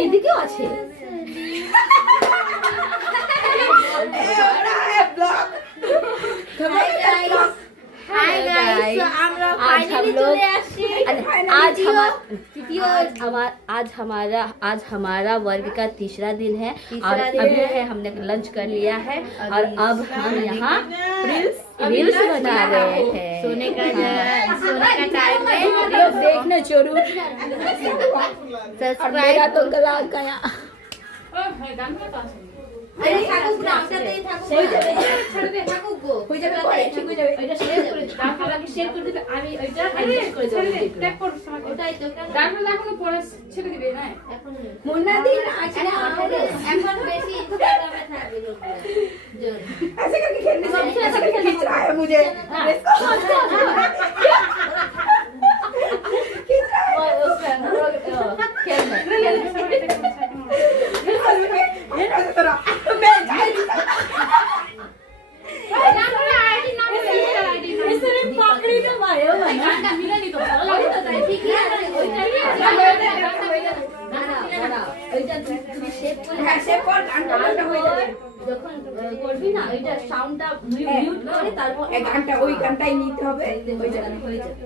এইদিকেও আছে। आज हमारा वर्ग का तीसरा दिन है और अभी है हमने लंच कर लिया है और अब हम यहाँ रील्स बना रहे हैं। सोने का टाइम है, देखना जरूर। मेरा तो गला गया। আরে থাকুক না, ওটাতেই থাকুক। ছেড়ে দে, থাকুক গো। হয়ে যাবে, পরে ঠিক হয়ে যাবে। এটা শেয়ার করে দাও। ডাক্তারকে শেয়ার করে দিবে, আমি ওইটা অ্যাডজাস্ট করে দেব। ট্যাগ করো আমাকে। ওটাই তো ডাক্তার এখনো পরে ছেড়ে দিবে না এখন মুন্নাদিন আজকে এখন বেশি ইনস্টাগ্রামে থাকবে লোকরা। জোর ऐसे करके खेलने से ऐसे करके खींच रहा है मुझे। इसको खींच रहा है। ऐसे तरह मैं जाए नहीं सकता। पकड़ी तो मारो গানটা মিলে দিত ভালো লাগে তো তাই ঠিক আছে ওইটা তুমি শেপ করে হ্যাঁ শেপ কর গানটা হয়ে যাবে যখন করবি না ওইটা সাউন্ডটা মিউট করে তারপর এই গানটা ওই গানটাই নিতে হবে ওই জায়গায় হয়ে যাবে।